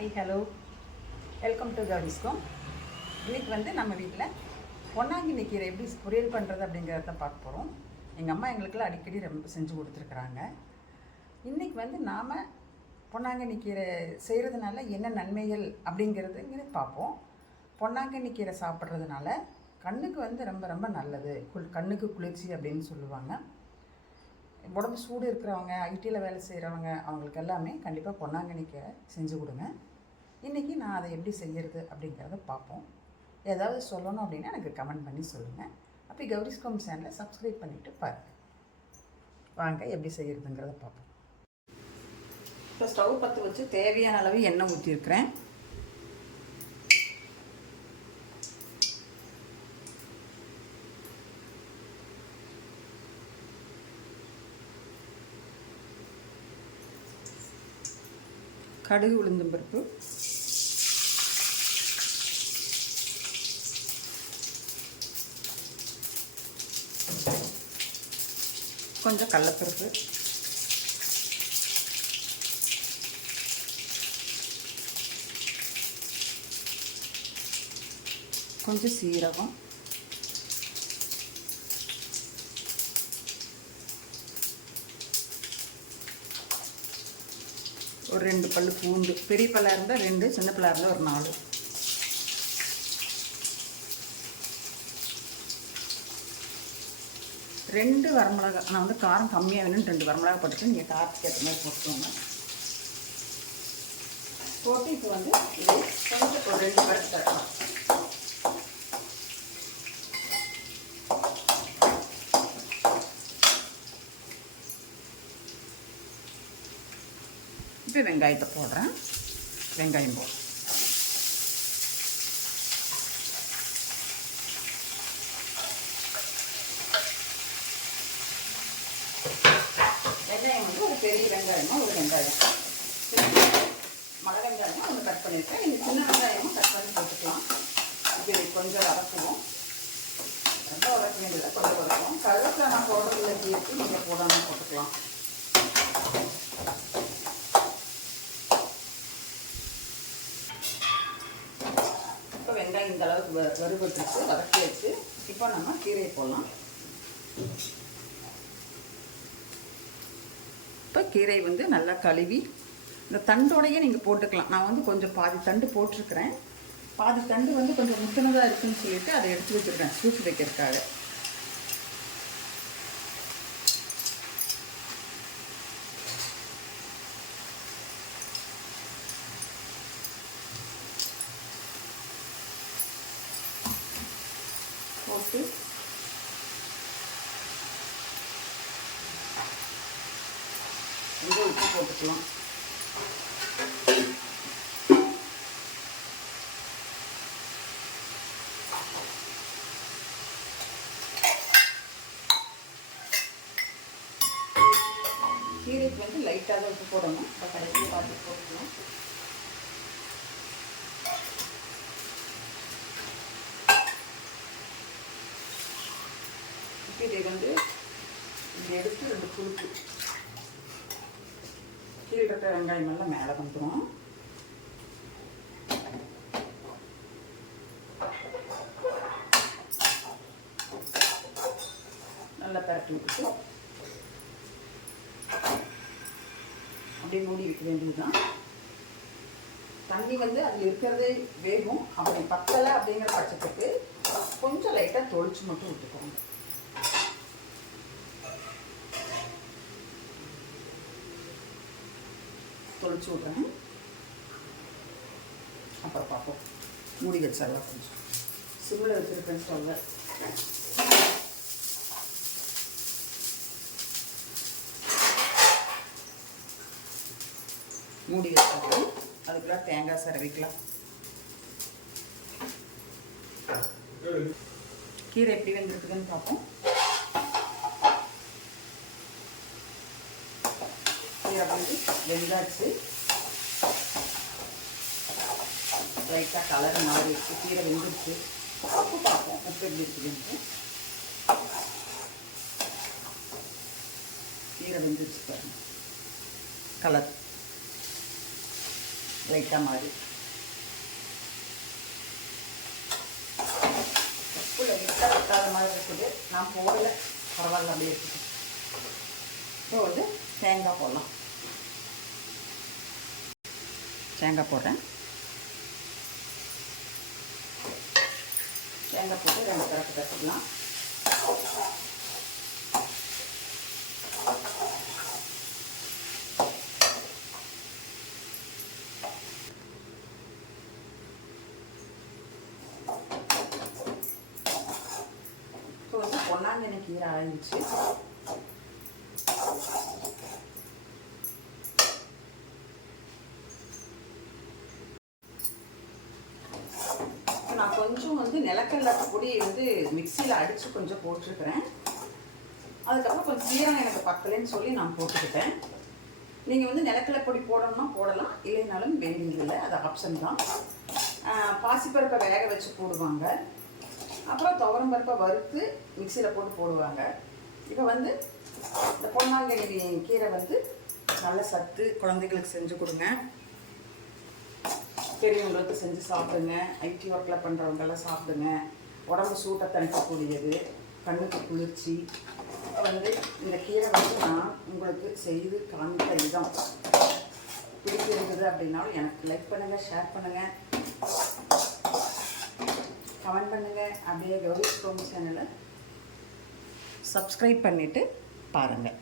High hello welcome to கவிஸ்கோம். இன்றைக்கி வந்து நம்ம வீட்டில் பொன்னாங்கண்ணி கீரை எப்படி பொரியல் பண்ணுறது அப்படிங்கிறத பார்க்க போகிறோம். எங்கள் அம்மா எங்களுக்கெல்லாம் அடிக்கடி ரொம்ப செஞ்சு கொடுத்துருக்குறாங்க. இன்றைக்கி வந்து நாம் பொன்னாங்கண்ணி கீரை செய்கிறதுனால என்ன நன்மைகள் அப்படிங்கிறது பார்ப்போம். பொன்னாங்கண்ணி கீரை சாப்பிட்றதுனால கண்ணுக்கு வந்து ரொம்ப ரொம்ப நல்லது, கண்ணுக்கு குளிர்ச்சி அப்படின்னு சொல்லுவாங்க. உடம்பு சூடு இருக்கிறவங்க, ஐடியில் வேலை செய்கிறவங்க, அவங்களுக்கு எல்லாமே கண்டிப்பாக பொன்னாங்கண்ணி கீரை செஞ்சு கொடுங்க. இன்றைக்கி நான் அதை எப்படி செய்கிறது அப்படிங்கிறத பார்ப்போம். ஏதாவது சொல்லணும் அப்படின்னா எனக்கு கமெண்ட் பண்ணி சொல்லுங்கள். அப்போ கௌரிஸ்கோம் சேனலை சப்ஸ்கிரைப் பண்ணிவிட்டு பாருங்கள். வாங்க எப்படி செய்கிறதுங்கிறத பார்ப்போம். இப்போ ஸ்டவ் பற்ற வச்சு தேவையான அளவு எண்ணெய் ஊற்றிருக்கிறேன். கடுகு, உளுந்தம் பருப்பு, கொஞ்சம் கடலைப்பருப்பு, கொஞ்சம் சீரகம், ஒரு 2 பல்லு பூண்டு, பெரிய பல்லாக இருந்தால் 2, சின்ன பல்லாக இருந்தால் ஒரு 4, ரெண்டு வரமிளகா. நான் வந்து காரம் கம்மியாக வேணும்னு 2 வரமிளகா போட்டுட்டு நீங்கள் காரத்துக்கு ஏற்ற மாதிரி போட்டுக்கோங்க. போட்டு இப்போ வந்து இது கொஞ்சம் ஒரு 2 பருப்பு தட்டலாம். இப்போ வெங்காயத்தை போடுறேன். வெங்காயம் போடுறேன். வெங்காயம் வந்து ஒரு பெரிய வெங்காயமாக ஒரு வெங்காயம், மலை வெங்காயமாக ஒன்று கட் பண்ணியிருக்கேன். நீங்கள் சின்ன வெங்காயமும் கட் பண்ணி போட்டுக்கலாம். இப்போ இது கொஞ்சம் வதக்குவோம். ரொம்ப வதக்க வேண்டியதில்லை, கொஞ்சம் வதக்குவோம். கருவேப்பிலை நான் போடுறதில்லை, கீர்த்தி நீங்கள் போடாமல் போட்டுக்கலாம். வெங்காயம் இந்த அளவுக்கு வறுபட்டுச்சு, வதக்கி வச்சு இப்போ நம்ம கீரையை போடலாம். இப்போ கீரை வந்து நல்லா கழுவி இந்த தண்டோடையே நீங்கள் போட்டுக்கலாம். நான் வந்து கொஞ்சம் பாதி தண்டு போட்டிருக்கிறேன். பாதி தண்டு வந்து கொஞ்சம் முத்தினதாக இருக்குதுன்னு சொல்லிட்டு அதை எடுத்து வச்சுருக்கேன் சூப் வைக்கிறதுக்காக. போட்டு கொஞ்சம் உப்பு போட்டுக்கலாம். கீரைக்கு வந்து லைட்டாக தான் உப்பு போடணும். இப்போ கடைசியில் பார்த்து போட்டுக்கலாம். இதை வந்து இங்கே எடுத்து 2 குழுப்பு கீழே கட்ட வெங்காயம் எல்லாம் மேலே வந்துடும். நல்லா பரட்டி விட்டுட்டு அப்படியே மூடி வைக்க வேண்டியதுதான். தண்ணி வந்து அது இருக்கிறதே வேகும். அப்படி பத்தலை அப்படிங்கிற பட்சத்துக்கு கொஞ்சம் லைட்டாக தொளிச்சு மட்டும் விட்டுக்கோங்க. தொளிச்சு விட்றேன். அப்புறம் பார்ப்போம். மூடி வச்சிடலாம். கொஞ்சம் சிம்மில் வச்சுருக்கேன் ஸ்டவ்வை. மூடி வச்சிடலாம். அதுக்குள்ள தேங்காய் சரவிக்கலாம். கீரை எப்படி வெந்திருக்குதுன்னு பார்ப்போம். கீரை வந்து வெந்தாச்சு. லைட்டாக கலர் மாறி இருக்குது. கீரை வெந்துருச்சு. உப்பு பார்ப்போம் உப்பு எப்படி இருக்குதுன்ட்டு. கீரை வெந்துருச்சு பாருங்கள். கலர் லைட்டாக மாதிரி உப்பு லைட்டாக வைக்காத மாதிரி இருக்குது. நான் போடலை, பரவாயில்ல அப்படியே இருக்குது. இப்போ வந்து தேங்காய் போடலாம். தேங்காய் போடுறேன். தேங்காய் போட்டு 2 கரப்பு கட்டிடலாம். இப்போ வந்து பொன்னாங்கண்ணி கீரை ஆயிடுச்சு. நான் கொஞ்சம் வந்து நிலக்கடலை பொடி வந்து மிக்சியில் அடித்து கொஞ்சம் போட்டிருக்கிறேன். அதுக்கப்புறம் கொஞ்சம் சீரகம் எனக்கு பக்கலைன்னு சொல்லி நான் போட்டுக்கிட்டேன். நீங்கள் வந்து நிலக்கடலை பொடி போடணும்னா போடலாம், இல்லைனாலும் வேண்டியதில்லை, அது ஆப்ஷன் தான். பாசிப்பருப்பை வேக வச்சு போடுவாங்க, அப்புறம் துவரம் பருப்பை வறுத்து மிக்சியில் போட்டு போடுவாங்க. இப்போ வந்து இந்த பொன்னாங்கண்ணி கீரை வந்து நல்ல சத்து, குழந்தைகளுக்கு செஞ்சு கொடுங்க, பெரியவங்களுக்கு செஞ்சு சாப்பிடுங்க, ஐடி ஒர்க்கில் பண்ணுறவங்கெல்லாம் சாப்பிடுங்க. உடம்பு சூட்டை தணிக்கக்கூடியது, கண்ணுக்கு குளிர்ச்சி. வந்து இந்த கீரை வந்து நான் உங்களுக்கு செய்து காமித்த விதம் பிடிச்சிருக்குது அப்படின்னாலும் எனக்கு லைக் பண்ணுங்கள், ஷேர் பண்ணுங்கள், கமெண்ட் பண்ணுங்கள். அப்படியே கௌரிஸ் ஹோம் சேனலை சப்ஸ்கிரைப் பண்ணிவிட்டு பாருங்கள்.